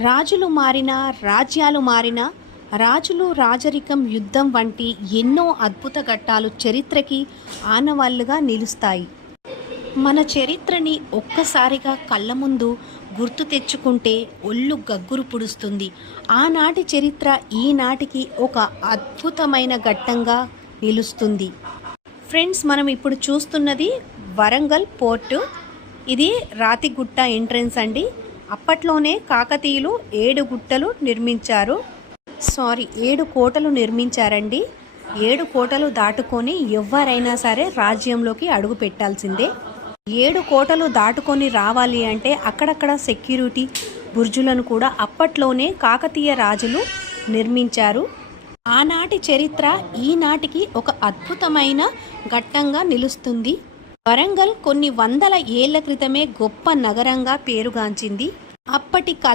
రాజులు మారినా, రాజ్యాలు మారినా, రాజులు రాజరికం యుద్ధం వంటి ఎన్నో అద్భుత ఘట్టాలు చరిత్రకి ఆనవాళ్లుగా నిలుస్తాయి. మన చరిత్రని ఒక్కసారిగా కళ్ళ ముందు గుర్తు తెచ్చుకుంటే ఒళ్ళు గగ్గురు పుడుస్తుంది. ఆనాటి చరిత్ర ఈనాటికి ఒక అద్భుతమైన ఘట్టంగా నిలుస్తుంది. ఫ్రెండ్స్, మనం ఇప్పుడు చూస్తున్నది వరంగల్ పోర్టు. ఇది రాతిగుట్ట ఎంట్రన్స్ అండి. అప్పట్లోనే కాకతీయులు 7 కోటలు నిర్మించారండి. 7 కోటలు దాటుకొని ఎవరైనా సరే రాజ్యంలోకి అడుగు పెట్టాల్సిందే. 7 కోటలు దాటుకొని రావాలి అంటే అక్కడక్కడ సెక్యూరిటీ బుర్జులను కూడా అప్పట్లోనే కాకతీయ రాజులు నిర్మించారు. ఆనాటి చరిత్ర ఈనాటికి ఒక అద్భుతమైన ఘట్టంగా నిలుస్తుంది. వరంగల్ కొన్ని వందల ఏళ్ల క్రితమే గొప్ప నగరంగా పేరుగాంచింది. అప్పటి